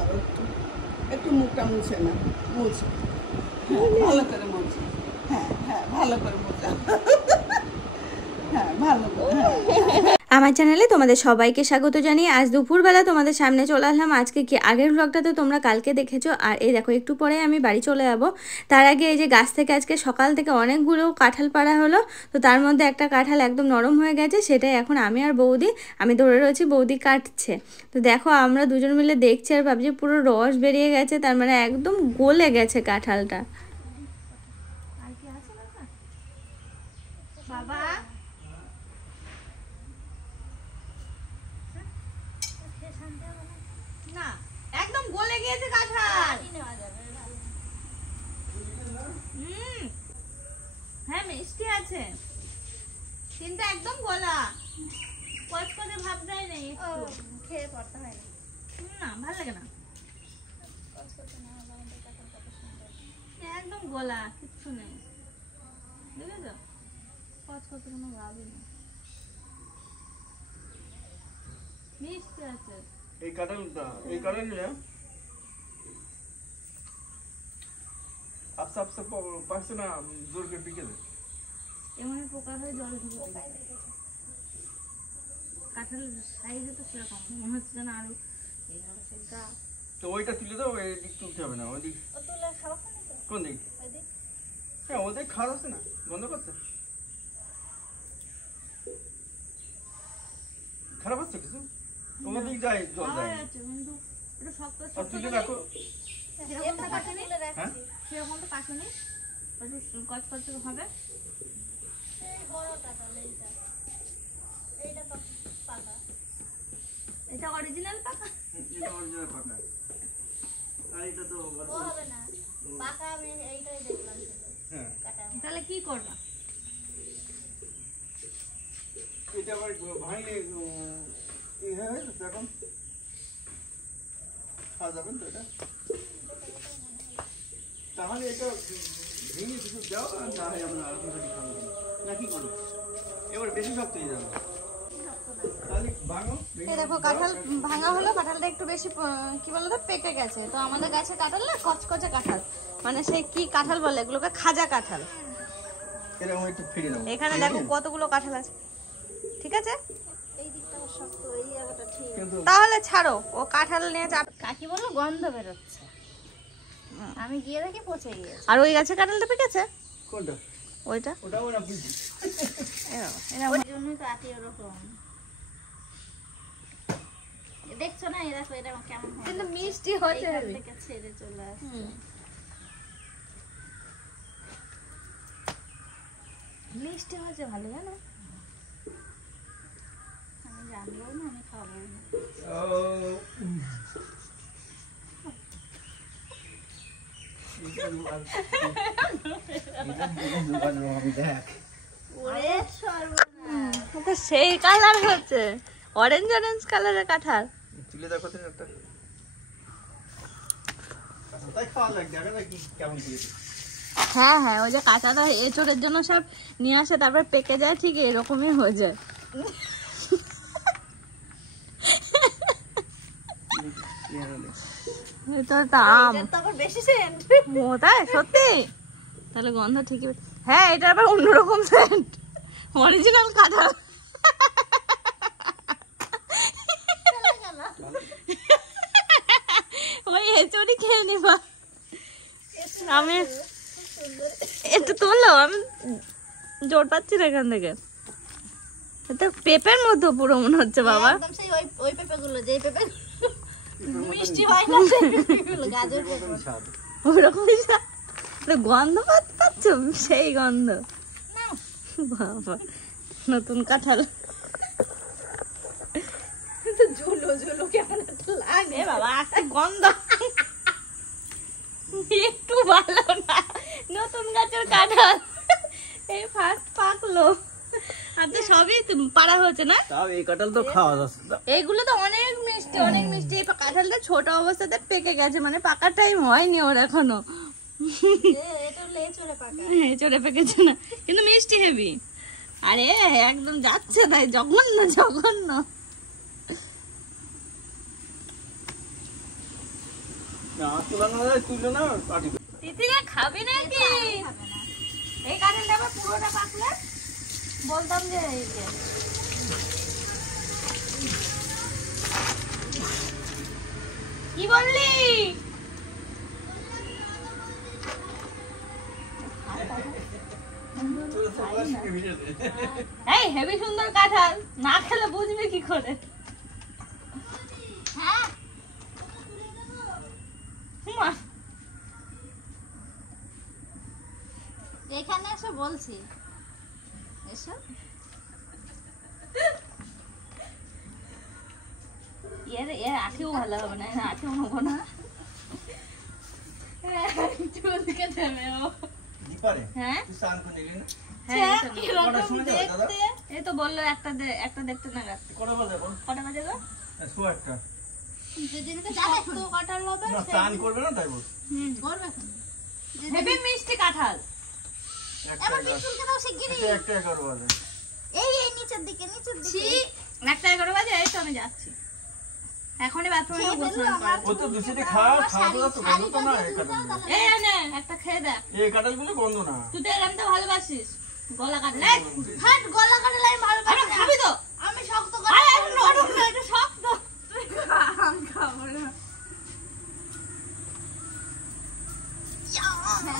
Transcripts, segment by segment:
নাও, একটু মুখটা মুছে না, মুছে, হ্যাঁ ভালো করে মুছে, হ্যাঁ হ্যাঁ ভালো করে মুছে, হ্যাঁ ভালো করে, হ্যাঁ। আমার চ্যানেলে তোমাদের সবাইকে স্বাগত জানিয়ে আজ দুপুরবেলা তোমাদের সামনে চলে আসলাম। আজকে কি আগের ব্লগটাতে তোমরা কালকে দেখেছো, আর এই দেখো একটু পরে আমি বাড়ি চলে যাবো। তার আগে এই যে গাছ থেকে আজকে সকাল থেকে অনেকগুলো কাঁঠাল পাড়া হলো, তো তার মধ্যে একটা কাঁঠাল একদম নরম হয়ে গেছে, সেটাই এখন আমি আর বৌদি, আমি ধরে রয়েছি, বৌদি কাটছে। তো দেখো আমরা দুজন মিলে দেখছি আর ভাবছি পুরো রস বেরিয়ে গেছে, তার মানে একদম গলে গেছে কাঁঠালটা। বাবা না, একদম গলে গিয়েছে কাঁঠাল। হ্যাঁ মিষ্টি আছে, কিন্তু একদম গলা, কচকচে ভাবটাই নেই, খেয়ে পড়তে হয় না, ভালো লাগে না, একদম গলা, কিচ্ছু নেই, বুঝেছো, কচকচে কোনো ভাবই নেই, মিষ্টি আছে। এই কাঁঠালটা, এই কাঁঠালটা আপসা আপসা পাচ্ছে না, জোর করে পিকে দেয়, এমন পোকা হয়ে জল ঢুকে কাঁঠালের সাইজে তো সেরকম মনে হচ্ছে যেন আরো তো ওইটা তুলে দাও, এই দিক তুলতে হবে না, ওই দিক কোন দিক, হ্যাঁ ওদের খারাপ আছে না, বন্ধ করছে, খারাপ আছে কিছু, তোমার দিক যায় জল যায়, আর তুলে রাখো, সেরকম তো কাটেনি, সেরকম তো কাটেনি, একটু কচকচে হবে। এটা অরিজিনাল পাকা, এটা অরিজিনাল পাকা, আর এটা তো হবে না পাকা, আমি এইটাই দেখলাম। হ্যাঁ তাহলে কি করবা, এটা আবার ভাঙলে এই হয়ে গেছে, এখন খাওয়া যাবেন তো এটা, তাহলে এটা ভেঙে কিছু দাও, আর না হয় আমরা আরো কিছু খাবো না, কি করবো এবার বেশি শক্ত হয়ে যাবে, এই দেখো কাঁঠাল ভাঙা হলো, কাঁঠালটা একটু বেশি কি বলতো পেকে গেছে। তো আমাদের গাছে কাঁঠাল না কচকচে কাঁঠাল, মানে সেই কি কাঁঠাল বলে এগুলোকে, খাজা কাঁঠাল। এরকম একটু ফিরে দাও, এখানে দেখো কতগুলো কাঁঠাল আছে, ঠিক আছে, তাহলে ছাড়ো, ও কাঁঠাল নিয়ে চাপ। কাকি বললো গন্ধ বেরোচ্ছে, আমি গিয়ে দেখি পচে গিয়েছে। আর ওই গাছে কাঁঠালটা পেকেছে, কোনটা ওইটা, ওটাও না বুঝি, ওই জন্যই তো আটি ওরকম দেখছো না, এরকম এরকম কেমন হয়, কিন্তু মিষ্টি হচ্ছে, থেকে ছেড়ে চলে আসছে, মিষ্টি হচ্ছে ভালো, জানো, আমি জানবো না, আমি খাবো না। সেই কালার হচ্ছে, অরেঞ্জ অরেঞ্জ কালারের কাঁঠাল, তুলে দেখো তো একটা, তাই খাওয়া লাগবে, আরে কি কেমন দিয়েছে, হ্যাঁ হ্যাঁ, ওই যে কাঁচাটা এঁচোড়ের জন্য সব নিয়ে আসে, তারপর পেকে যায়, ঠিক এরকমই হয়ে যায়। এটা তো আম, তাই সত্যি, তাহলে গন্ধ ঠিকই, হ্যাঁ এটা আবার অন্যরকম সেন্ট, অরিজিনাল কাঁঠাল। ওই এঁচোড়ই খেয়ে নেবা, আমি একটু তোলো, আমি জোর পাচ্ছি না এখান থেকে, এটা পেঁপের মতো পুরো মনে হচ্ছে বাবা, একদম সেই ওই পেঁপেগুলো, যেই পেঁপে মিষ্টি হয় না, সেই পেঁপেগুলো, গাজর পেঁপে ওরকমই গন্ধ পাচ্ছ, সেই গন্ধ, বাবা নতুন কাঁঠাল, ঝুলো ঝুলো কেমন লাগে বাবা, গন্ধ একটু ভালো না, নতুন গাছের কাঁঠাল এই ফার্স্ট পাকলো, আর তো সবই পাড়া হচ্ছে না, তাও এই কাঁঠাল তো খাওয়া যাচ্ছে না, এইগুলো তো অনেক মিষ্টি, অনেক মিষ্টি। এই কাঁঠালটা ছোট অবস্থাতে পেকে গেছে, মানে পাকার টাইম হয়নি ওর এখনো, চড়ে পেকেছে না, কিন্তু মিষ্টি হেভি, আরে একদম যাচ্ছে তাই, জঘন্য জঘন্য। না তুলানো যায়, তুললো না পাটি। তিথিরা খাবি নাকি? এই কাঁঠালটা আবার পুরোটা পাকলে বলতাম যে এই যে কি বললি? এই হেভি সুন্দর কাঁঠাল, না খেলে বুঝবি কি করে? হ্যাঁ মা, এখানে এসে বলছি এসো। এর আখেও ভালো হবে না, এর আখেও নেবো না। চুল কেটে নেবো। দীপারে হ্যাঁ তুই স্নান করে নিলি না? হ্যাঁ, এই তো কটার সময় যাবে দাদা? এই তো বললো একটা দেখতে না রাখতে। কটা বাজে বল? কটা বাজে গো? শোয়া একটা। যেদিনকে যাবে তো কাটার হবে না স্নান করবে না তাই বল। করবে এখন। হেভি মিষ্টি কাঁঠাল। একটা এবার বিস্কুটকে দাও শিগগিরই। একটা 11 বাজে। এই নিচের দিকে ছি, 1:11 বাজে, এই তো আমি যাচ্ছি। এখনই বাথরুমে খেয়ে গোসল ফেললো, করব। ও তো দূষিতে খাওয়া তো গন্ধ তো না এই কাঁঠালগুলো। এই নে একটা খেয়ে দেখ। এই কাঁঠালগুলো গন্ধ না। তুই তো এরকম তো ভালোবাসিস গলা কাঁঠাল। এই, হাট গলা কাটালে আমি ভালো আরে পারি না। খাবি তো? আমি শক্ত আরে করে একটু নরম না, একটু শক্ত। খাবো না।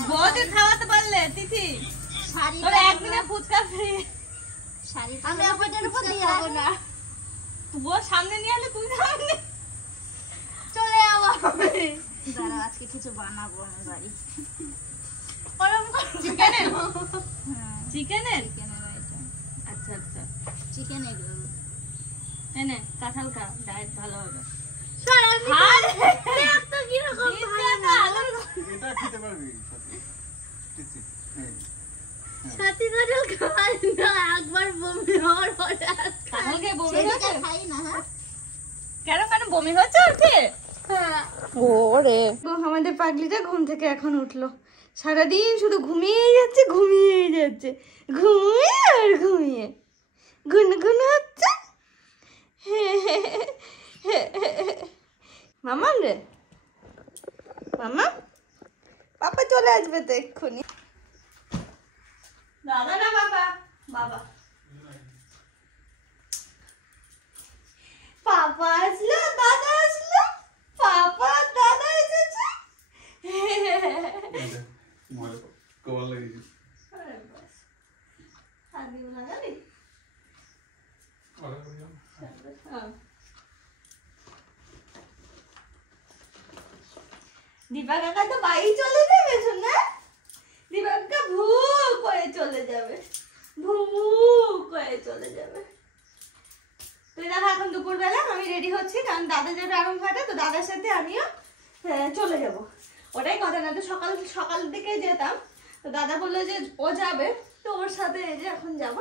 বৌদি খাওয়াতে পারলে তিথি, শাড়ি তোর একদিনে ফুচকা ফ্রি। শাড়ি আমি আপনাদের উপর দিয়ে যাবো না। বউ সামনে নিয়ে এলে তুই সামনে চলে যাবো আমি। দাঁড়াও আজকে কিছু বানাবো আমি বাড়ি। চিকেনের হ্যাঁ চিকেনের চিকেনের আইটেম। আচ্ছা আচ্ছা, চিকেন এগরোল। এনে কাঁঠাল খা, ডায়েট ভালো হবে। এত কিরকম এটা খেতে পারবি সত্যি। এই সাথী কাটাল খাই না, একবার বমি হওয়ার পরে কাঁঠাল খেয়ে বমি সেটা হয়েছে? খাই না। হ্যাঁ কেন বমি হচ্ছে ওর খেয়ে? হ্যাঁ ওরে আমাদের পাগলিটা ঘুম থেকে এখন উঠলো। সারাদিন শুধু ঘুমিয়েই যাচ্ছে, ঘুমিয়ে আর ঘুমিয়ে গুনগুন হচ্ছে। মামাম রে, মামা পাপা চলে আসবে তো এক্ষুনি। দাদা না বাবা, বাবা পাপা আসলো, দাদা আসলো, পাপা দাদা এসেছে। কল লাগিয়ে দীপা কাকা তো বাড়ি চলে যাবে, শোনা দীপা কাকা ভু করে চলে যাবে, ভু করে চলে যাবে। তুই দেখো এখন দুপুরবেলা আমি রেডি হচ্ছি, কারণ দাদা যাবে আরম ঘাটে, তো দাদার সাথে আমিও চলে যাব। ওটাই কথা, না তো সকাল দিকে যেতাম, তো দাদা বললো যে ও যাবে, তো ওর সাথে এই যে এখন যাব।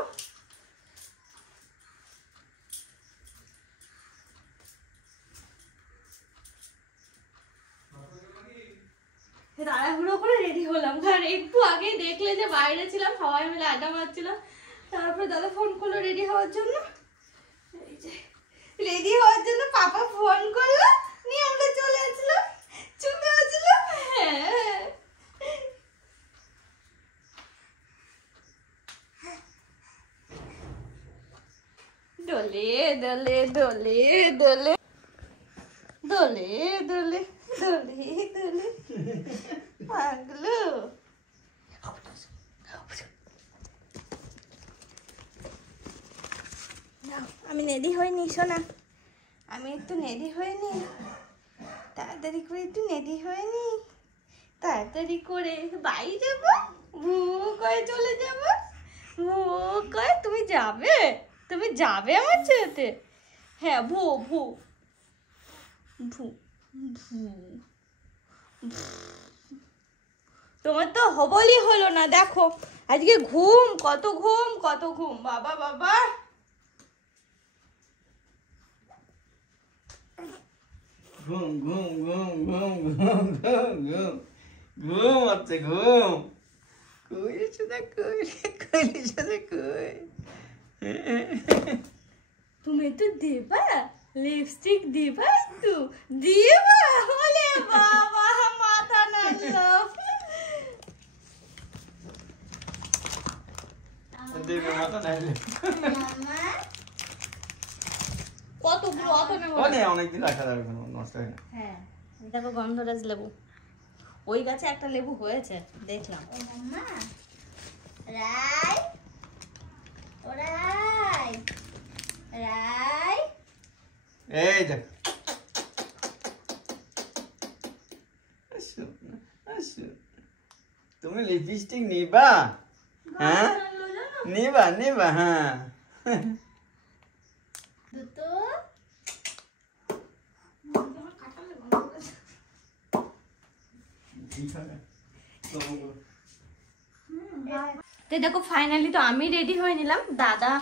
তাড়াহুড়ো করে রেডি হলাম, কারণ একটু আগেই দেখলে যে বাইরে ছিলাম, সবাই মিলে আড্ডা মারছিলাম। তারপর দাদা ফোন করলো রেডি হওয়ার জন্য, এই যে রেডি হওয়ার জন্য পাপা ফোন করলো, নিয়ে আমরা চলে আসলাম, চলে আসলাম। হ্যাঁ দোলে দোলে দোলে দোলে দোলে দোলে দোলে দোলে পাগলো। আমি রেডি হইনি শোনা, আমি একটু রেডি হইনি, তাড়াতাড়ি করে একটু রেডি হইনি, তাড়াতাড়ি করে বাড়ি যাব, ভু করে চলে যাব, ভু করে। তুমি যাবে, তুমি যাবে আমার সাথে? হ্যাঁ ভু ভু ভু ভু। তোমার তো হবলই হলো না, দেখো আজকে ঘুম কত ঘুম, বাবা বাবা। ঘুম ঘুম ঘুম ঘুম ঘুম ঘুম ঘুম ঘুম আছে ঘুম। কই শুধু কই শুধু কই। তুমি তো দেবা লিপস্টিক, দিবা একটু দিবা, বলে বাবা অত নাইলে কতগুলো অত নেব ও নেই, অনেকদিন রাখা যাবে, কোনো নষ্ট হয় না। হ্যাঁ দেখো গন্ধরাজ লেবু, ওই গাছে একটা লেবু হয়েছে দেখলাম। ও মাম্মা রাই ও রাই রাই এই দেখ, আসো, আসো। তুমি লিপস্টিক নিবা? হ্যাঁ নিবা নিবা, হ্যাঁ। দুটো তো দেখো ফাইনালি তো আমি রেডি হয়ে নিলাম, দাদা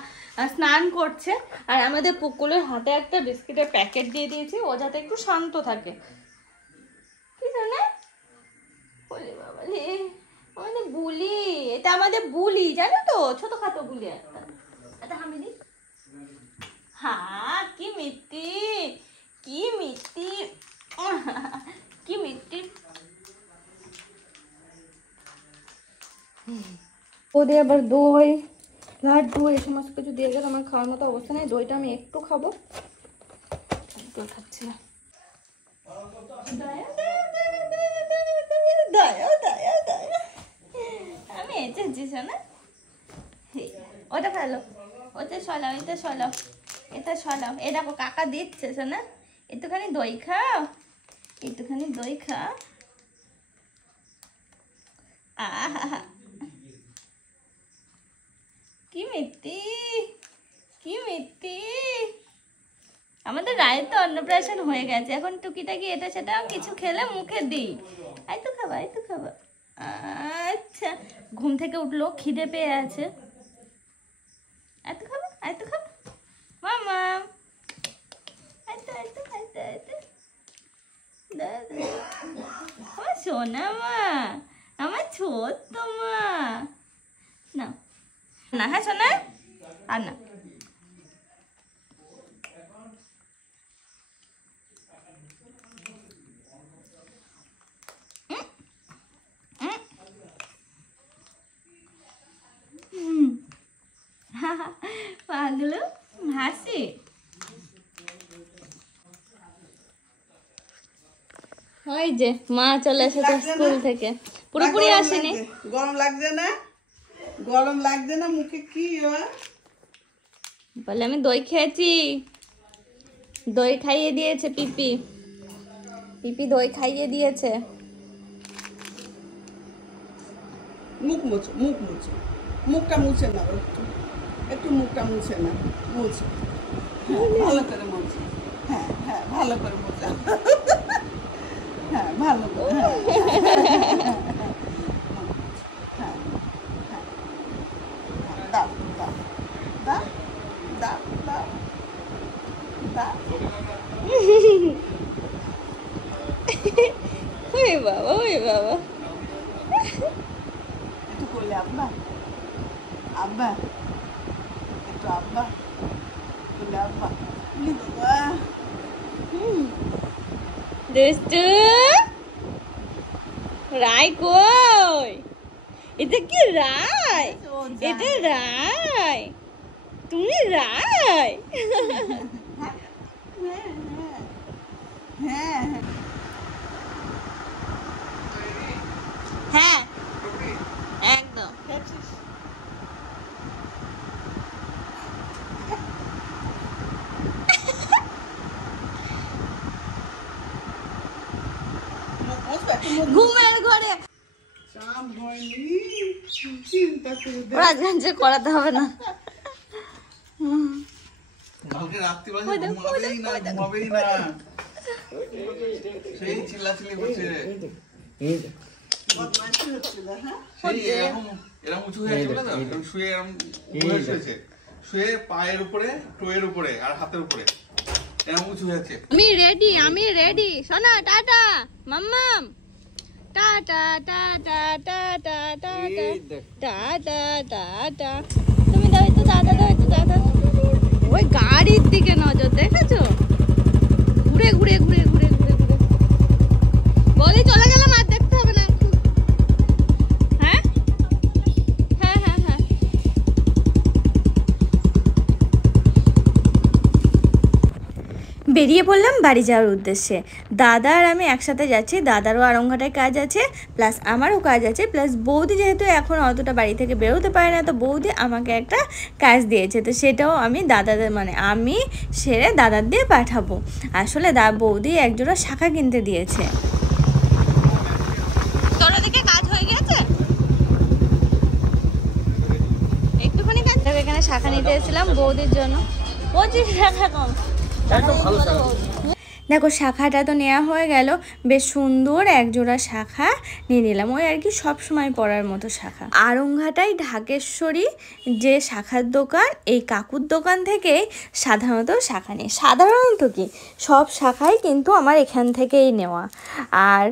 স্নান করছে, আর আমাদের পুকুলের হাতে একটা বিস্কিটের প্যাকেট দিয়ে দিয়েছি, ও যাতে একটু শান্ত থাকে। কি জানে বলে বাবা রে, আমাদের বুলি, এটা আমাদের বুলি, জানো তো, ছোটখাটো বুলি একটা। এটা হামিদি, হ্যাঁ কি মিষ্টি, কি মিষ্টি, কি মিষ্টি। ও দিয়ে আবার দই লাড্ডু এই সমস্ত কিছু দিয়ে গেলে আমার খাওয়ার মতো অবস্থা নেই। দইটা আমি একটু খাবো, দই খাচ্ছি না। আমি এসেছি শোনা, ওটা ফেলো, ওটা সলাও, এটা সলাও, এটা সলাও। এ দেখো কাকা দিচ্ছে শোনা, একটুখানি দই খাও, একটুখানি দই খাও। আহা কি মিষ্টি, কি মিষ্টি। আমাদের রায়ের তো অন্নপ্রাশন হয়ে গেছে, এখন টুকিটাকি এটা সেটা কিছু খেলে মুখে দিই। এই তো খাবা, এই তো খাবা। আচ্ছা ঘুম থেকে উঠলো, খিদে পেয়ে আছে, এত খাবা, এত খাবা মামা, এত এত এত এত। আমার সোনা মা, আমার ছোট্ট মা, না না, হ্যাঁ সোনা, আর না। পাগলো হাসি। ওই যে মা চলে এসেছে স্কুল থেকে, পুরোপুরি আসেনি। গরম লাগছে না? গরম লাগছে না মুখে? কি বলে আমি দই খেয়েছি, দই খাইয়ে দিয়েছে পিপি, পিপি দই খাইয়ে দিয়েছে। মুখ মুছো, মুখ মুছো, মুখটা মুছে না, একটু একটু মুখটা মুছে না, মুছে, হ্যাঁ ভালো করে মুছে, হ্যাঁ হ্যাঁ ভালো করে মুছে, হ্যাঁ ভালো করে, হ্যাঁ হ্যাঁ হ্যাঁ, দাও দাও দাও দাও দাও দাও। ওই বাবা, ওই বাবা, একটু করলে আব্বা, আব্বা একটু আব্বা করলে আব্বা, বাবা দুষ্টু রায় কই? এটা কি রায়? এটা রায়, তুমি রায়। হ্যাঁ হ্যাঁ একদম। ঘুমের ঘরে চাপ হয়নি, চিন্তা করে দেখ। রাজগঞ্জে করাতে হবে না। কালকে রাত্রিবেলা ঘুমাবেই না, ঘুমাবেই না, সেই চিল্লাচিল্লি করছে, বদমাইশি হচ্ছিল, হ্যাঁ সেই এরকম এরকম উঁচু হয়ে আছে, বুঝলে তো? এরকম শুয়ে, এরকম ঘুরে শুয়েছে, শুয়ে পায়ের উপরে, টোয়ের উপরে আর হাতের উপরে এরকম উঁচু হয়ে আছে। আমি রেডি, আমি রেডি সোনা, টাটা মাম্মাম, tata tata tata tata tata tata. তুমি দাও একটু, টাটা দাও একটু, টাটা। ওই গাড়ির দিকে নজর, দেখেছো? ঘুরে ঘুরে ঘুরে ঘুরে ঘুরে ঘুরে বলি চলে গেলাম, আর দেখতে হবে না। হ্যাঁ হ্যাঁ হ্যাঁ হ্যাঁ বেরিয়ে পড়লাম বাড়ি যাওয়ার উদ্দেশ্যে। দাদা আর আমি একসাথে যাচ্ছি, দাদারও আরংঘাটায় কাজ আছে প্লাস আমারও কাজ আছে, প্লাস বৌদি যেহেতু এখন অতটা বাড়ি থেকে বেরোতে পারে না, তো বৌদি আমাকে একটা কাজ দিয়েছে, তো সেটাও আমি দাদাদের মানে আমি সেরে দাদার দিয়ে পাঠাবো। আসলে বৌদি একজোড়া শাখা কিনতে দিয়েছে। তোর ওদিকে কাজ হয়ে গেছে? একটুখানি কাজ। এখানে শাখা নিতে এসেছিলাম বৌদির জন্য। বলছি শাখা কম, দেখো শাখাটা তো নেওয়া হয়ে গেল, বেশ সুন্দর একজোড়া শাখা নিয়ে নিলাম, ওই আর কি সবসময় পরার মতো শাখা। আরংঘাটায় ঢাকেশ্বরী যে শাখার দোকান, এই কাকুর দোকান থেকে সাধারণত শাখা নেই। সাধারণত কি সব শাখাই কিন্তু আমার এখান থেকেই নেওয়া। আর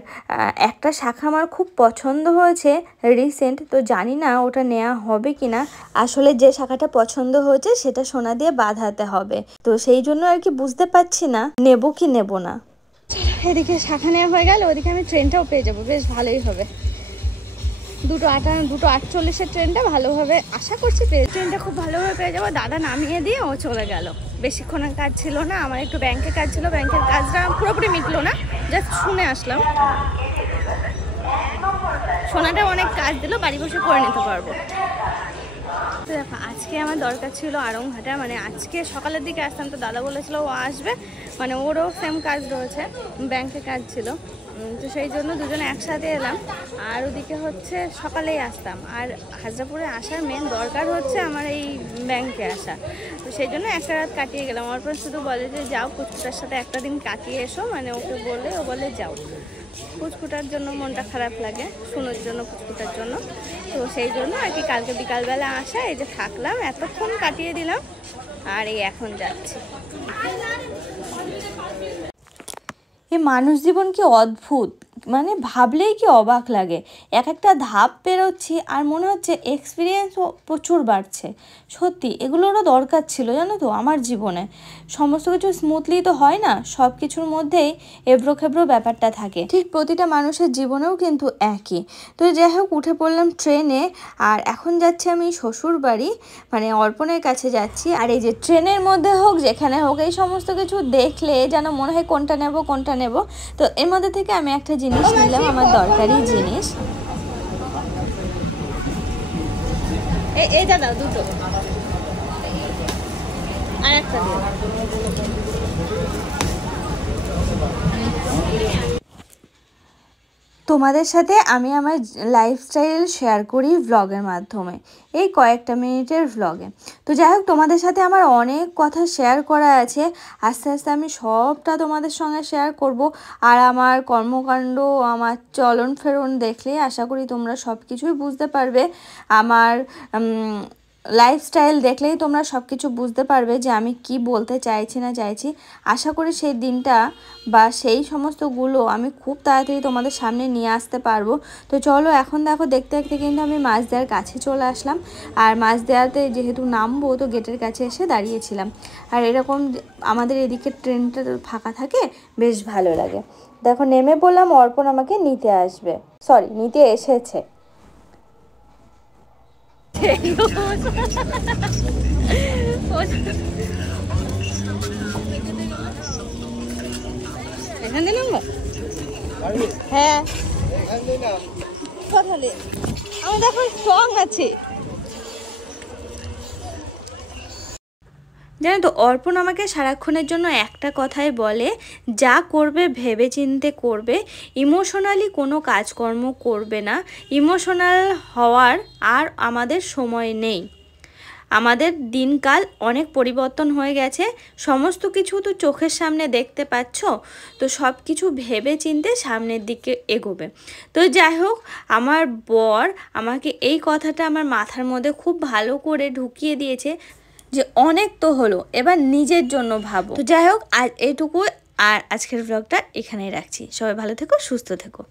একটা শাখা আমার খুব পছন্দ হয়েছে রিসেন্ট, তো জানি না ওটা নেওয়া হবে কি না। আসলে যে শাখাটা পছন্দ হয়েছে সেটা সোনা দিয়ে বাঁধাতে হবে, তো সেই জন্য আর কি বুঝতে পারছি না নেব কি নেব না। এদিকে শাখা নেওয়া হয়ে গেল, ওদিকে আমি ট্রেনটাও পেয়ে যাবো, বেশ ভালোই হবে। 2:48 ট্রেনটা ভালোভাবে আশা করছি ট্রেনটা খুব ভালোভাবে পেয়ে যাবো। দাদা নামিয়ে দিয়ে ও চলে গেল। বেশিক্ষণের কাজ ছিল না, আমার একটু ব্যাংকে কাজ ছিল, ব্যাংকের কাজটা পুরোপুরি মিটলো না, জাস্ট শুনে আসলাম। সোনাটা অনেক কাজ দিল, বাড়ি বসে করে নিতে পারবো। তো দেখো আজকে আমার দরকার ছিল আরংঘাটা, মানে আজকে সকালের দিকে আসতাম, তো দাদা বলেছিল ও আসবে, মানে ওরও সেম কাজ রয়েছে, ব্যাংকে কাজ ছিল, তো সেই জন্য দুজনে একসাথে এলাম। আর ওদিকে হচ্ছে সকালেই আসতাম, আর হাজরাপুরে আসার মেন দরকার হচ্ছে আমার এই ব্যাংকে আসা, তো সেই জন্য একটা রাত কাটিয়ে গেলাম। ওর পর শুধু বলে যে যাও কুচকুটার সাথে একটা দিন কাটিয়ে এসো, মানে ওকে বলে ও বলে যাও। কুচকুটার জন্য মনটা খারাপ লাগে, শুনোর জন্য কুচকুটার জন্য, তো সেই জন্য আর কি কালকে বিকালবেলা আসা, এই যে থাকলাম এতক্ষণ কাটিয়ে দিলাম, আর এই এখন যাচ্ছি। এ মানুষ জীবন কি অদ্ভুত, মানে ভাবলেই কি অবাক লাগে। এক একটা ধাপ পেরোচ্ছি আর মনে হচ্ছে এক্সপিরিয়েন্সও প্রচুর বাড়ছে। সত্যি এগুলোরও দরকার ছিল জানো তো আমার জীবনে। সমস্ত কিছু স্মুথলি তো হয় না, সব কিছুর মধ্যেই এবড়ো খেবড়ো ব্যাপারটা থাকে, ঠিক প্রতিটা মানুষের জীবনেও কিন্তু একই। তো যাই হোক উঠে পড়লাম ট্রেনে, আর এখন যাচ্ছি আমি শ্বশুর বাড়ি, মানে অর্পণের কাছে যাচ্ছি। আর এই যে ট্রেনের মধ্যে হোক যেখানে হোক, এই সমস্ত কিছু দেখলে যেন মনে হয় কোনটা নেব কোনটা নেব। তো এর মধ্যে থেকে আমি একটা জিনিস নিলাম, আমার দরকারি জিনিস। এই দাদা দুটো আর একটা দিও। তোমাদের সাথে আমি আমার লাইফস্টাইল শেয়ার করি ভ্লগের মাধ্যমে, এই কয়েকটা মিনিটের ভ্লগে। তো যাই হোক তোমাদের সাথে আমার অনেক কথা শেয়ার করা আছে, আস্তে আস্তে আমি সবটা তোমাদের সঙ্গে শেয়ার করব। আর আমার কর্মকাণ্ড, আমার চলন ফেরন দেখলে আশা করি তোমরা সব কিছুই বুঝতে পারবে। আমার লাইফস্টাইল দেখলেই তোমরা সব কিছু বুঝতে পারবে যে আমি কি বলতে চাইছি না চাইছি। আশা করি সেই দিনটা বা সেই সমস্তগুলো আমি খুব তাড়াতাড়ি তোমাদের সামনে নিয়ে আসতে পারবো। তো চলো এখন দেখো দেখতে দেখতে কিন্তু আমি মাঝদেয়ার কাছে চলে আসলাম। আর মাঝদেয়াতে যেহেতু নামবো, তো গেটের কাছে এসে দাঁড়িয়েছিলাম। আর এরকম আমাদের এদিকে ট্রেনটা ফাঁকা থাকে, বেশ ভালো লাগে। দেখো নেমে বললাম, অর্পণ আমাকে নিতে আসবে, সরি নিতে এসেছে। এখানে নামবো? হ্যাঁ কোথালে আমি দেখো স্ট্রং আছে। জানো তো অর্পণ আমাকে সারাক্ষণের জন্য একটা কথাই বলে, যা করবে ভেবে চিন্তে করবে, ইমোশনালি কোনো কাজকর্ম করবে না। ইমোশনাল হওয়ার আর আমাদের সময় নেই, আমাদের দিনকাল অনেক পরিবর্তন হয়ে গেছে, সমস্ত কিছু তো চোখের সামনে দেখতে পাচ্ছ, তো সব কিছু ভেবে চিন্তে সামনের দিকে এগোবে। তো যাই হোক আমার বর আমাকে এই কথাটা আমার মাথার মধ্যে খুব ভালো করে ঢুকিয়ে দিয়েছে যে অনেক তো হলো, এবার নিজের জন্য ভাবো। তো যাই হোক আজ এইটুকু, আর আজকের ব্লগটা এখানেই রাখছি। সবাই ভালো থেকো, সুস্থ থেকো।